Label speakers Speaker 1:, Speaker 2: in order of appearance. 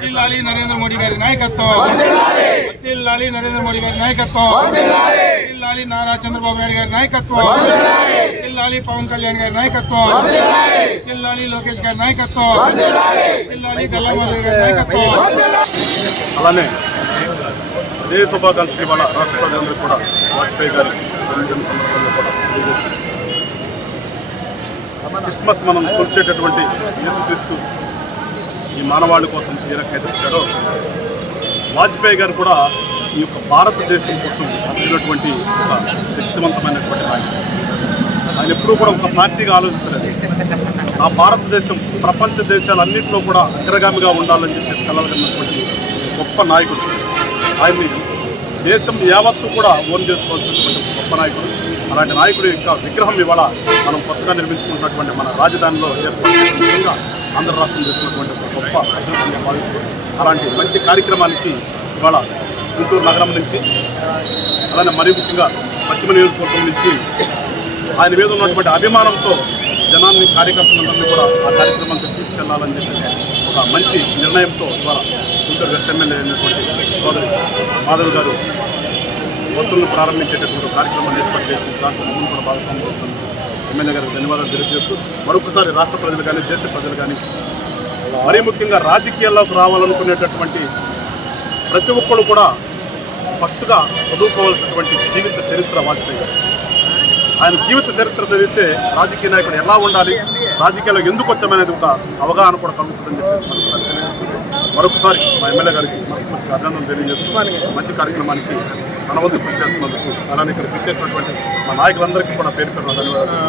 Speaker 1: వర్ధిల్లాలి నరేంద్ర మోడీ గారి నాయకత్వం. వర్ధిల్లాలి నరేంద్ర మోడీ గారి నాయకత్వం. వర్ధిల్లాలి నారా చంద్రబాబు నాయుడు గారి నాయకత్వం. వర్ధిల్లాలి పవన్ కళ్యాణ్ గారి నాయకత్వం. వర్ధిల్లాలి లోకేష్ గారి నాయకత్వం. వర్ధిల్లాలి గల్లామాధవ్ గారి నాయకత్వం.
Speaker 2: అలానే అదే శుభాకాంక్షలు ఇవాళ రాష్ట్ర ప్రజలందరూ కూడా వాజ్పేయి గారి జన్మదిన సందర్భంగా కూడా తెలియజేస్తున్నాం. క్రిస్మస్ మనం కొలిసేటటువంటి యేసుక్రీస్తు ఈ మానవాళి కోసం ఏ రకంగా వాజ్పేయి గారు కూడా ఈ యొక్క భారతదేశం కోసం అందినటువంటి ఒక శక్తివంతమైనటువంటి నాయకుడు. ఆయన ఎప్పుడూ కూడా ఒక పార్టీగా ఆలోచించలేదు. ఆ భారతదేశం ప్రపంచ దేశాలన్నింటిలో కూడా అగ్రగామిగా ఉండాలని చెప్పేసి కలవగలిగినటువంటి గొప్ప నాయకుడు. ఆయన్ని దేశం యావత్తు కూడా ఓన్ చేసుకోవాల్సినటువంటి గొప్ప నాయకుడు. అలాంటి నాయకుడి యొక్క విగ్రహం ఇవాళ మనం కొత్తగా నిర్మించుకున్నటువంటి మన రాజధానిలో ఏర్పాటు విధంగా ఆంధ్ర రాష్ట్రం చేసినటువంటి ఒక గొప్ప అభివృద్ధిగా భావిస్తూ అలాంటి మంచి కార్యక్రమానికి ఇవాళ గుంటూరు నగరం నుంచి అలానే మరీ ముఖ్యంగా పశ్చిమ నియోజకవర్గం నుంచి ఆయన మీద ఉన్నటువంటి అభిమానంతో జనాన్ని కార్యకర్తలందరినీ కూడా ఆ కార్యక్రమానికి తీసుకెళ్ళాలని చెప్పి ఒక మంచి నిర్ణయంతో ఇవాళ గుంటూరు వెస్ట్ ఎమ్మెల్యే అయినటువంటి సోదరి మాధవ్ గారు వస్తువులను ప్రారంభించేటటువంటి కార్యక్రమాన్ని ఏర్పాటు చేసి దాంట్లో ముందు కూడా భాగస్వామ్యం ఎమ్మెల్యే గారికి ధన్యవాదాలు తెలియజేస్తూ మరొకసారి రాష్ట్ర ప్రజలు కానీ దేశ ప్రజలు కానీ మరీ ముఖ్యంగా రాజకీయాల్లోకి రావాలనుకునేటటువంటి ప్రతి ఒక్కరు కూడా ఫస్ట్గా చదువుకోవాల్సినటువంటి జీవిత చరిత్ర వాజ్పేయి గారు. ఆయన జీవిత చరిత్ర చదివితే రాజకీయ నాయకుడు ఎలా ఉండాలి? రాజకీయాల్లో ఎందుకు వచ్చామనేది ఒక అవగాహన కూడా కలుగుతుందని చెప్పి మరొకసారి మా ఎమ్మెల్యే గారికి మనస్ఫూర్తిగా అభినందనలు తెలియజేస్తూ మంచి కార్యక్రమానికి మన వద్ద కృషి చేస్తున్నందుకు అలానే ఇక్కడ పిచ్చేసినటువంటి మా నాయకులందరికీ కూడా పేరు పేరు ధన్యవాదాలు.